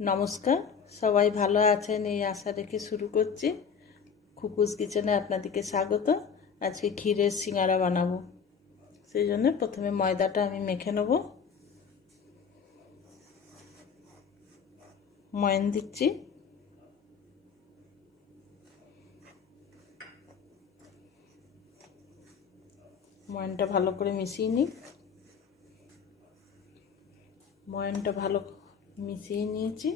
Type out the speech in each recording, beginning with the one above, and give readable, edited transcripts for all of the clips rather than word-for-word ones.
নমস্কার, সবাই ভালো আছেন এই আশা রেখে শুরু করছি। খুকুস কিচেনে আপনাদেরকে স্বাগত। আজকে ক্ষীরের সিঙ্গারা বানাবো। সেই জন্য প্রথমে ময়দাটা আমি মেখে নেব। ময়ন দিচ্ছি। ময়নটা ভালো করে মিশিয়ে নিই। ময়নটা ভালো মিশিয়ে নিয়েছি।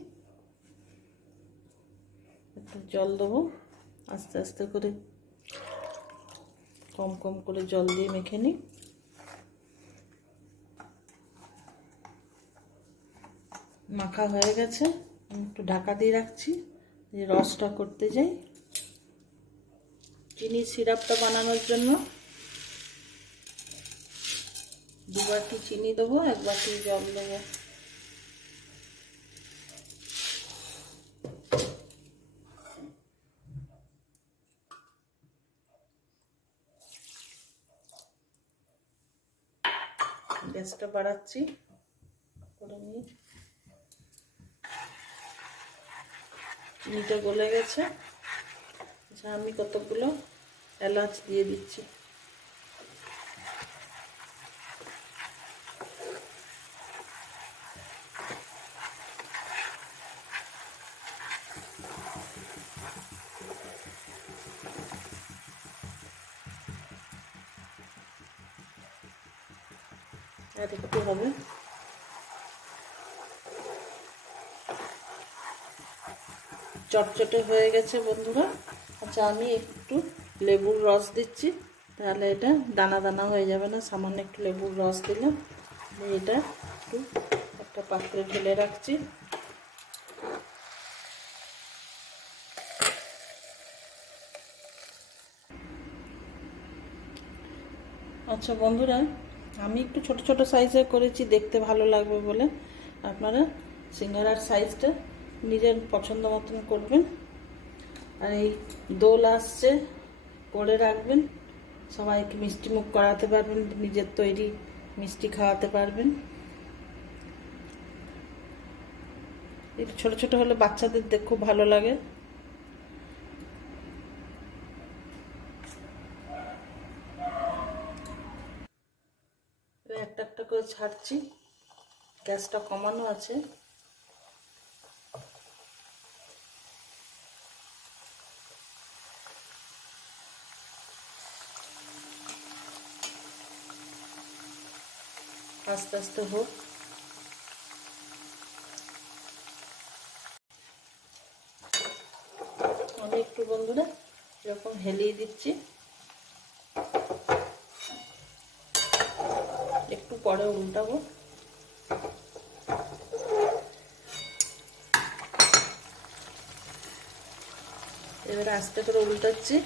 একটু জল দেবো, আস্তে আস্তে করে কম কম করে জল দিয়ে মেখে নিই। মাখা হয়ে গেছে, একটু ঢাকা দিয়ে রাখছি, রসটা করতে যাই। চিনির সিরাপটা বানানোর জন্য 2 বাটি চিনি দেবো, 1 বাটি জল দেবো। গ্যাসটা বাড়াচ্ছি করে নিয়ে। চিনিটা গলে গেছে। আচ্ছা, আমি কতগুলো এলাচ দিয়ে দিচ্ছি। আর একটু হবে। চটচটে হয়ে গেছে বন্ধুরা। আচ্ছা, আমি একটু লেবুর রস দিচ্ছি, তাহলে এটা দানা দানা হয়ে যাবে না। সামান্য একটু লেবুর রস দিলাম। এটা একটু একটা পাত্রে ঢেলে রাখছি। আচ্ছা বন্ধুরা, আমি একটু ছোট ছোট সাইজে করেছি, দেখতে ভালো লাগবে বলে। আপনারা সিঙ্গারার সাইজটা নিজের পছন্দ মতন করবেন। আর এই দোল আসছে, করে রাখবেন। সবাইকে মিষ্টি মুখ করাতে পারবেন, নিজের তৈরি মিষ্টি খাওয়াতে পারবেন। একটু ছোট ছোট হলে বাচ্চাদের খুব ভালো লাগে। একটা একটা করে ছাড়ছি। গ্যাসটা কমানো আছে। আস্তে আস্তে হোক। আমি একটু বন্ধুরা এরকম হেলিয়ে দিচ্ছি, একটু পরে উল্টাবো। এবারে আস্তে করে উল্টাচ্ছি।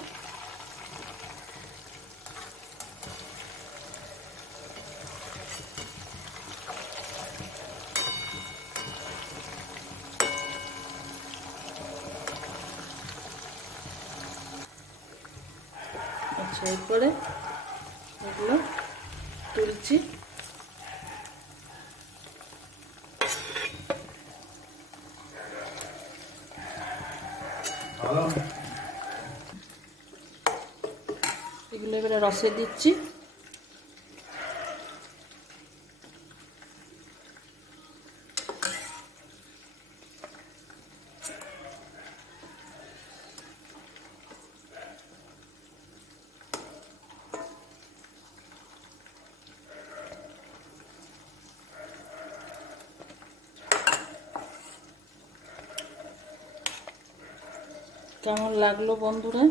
আচ্ছা, এরপরে এগুলো তুলছি। এগুলো এবারে রসে দিচ্ছি। কেমন লাগলো বন্ধুরা?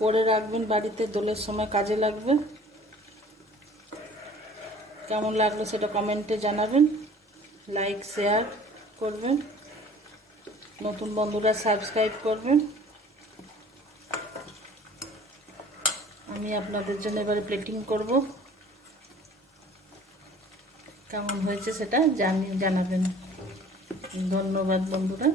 করে রাখবেন বাড়িতে, দোলের সময় কাজে লাগবে। কেমন লাগলো সেটা কমেন্টে জানাবেন। লাইক শেয়ার করবেন, নতুন বন্ধুরা সাবস্ক্রাইব করবেন। আমি আপনাদের জন্য এবারে প্লেটিং করব। কেমন হয়েছে সেটা জানাবেন। ধন্যবাদ বন্ধুরা।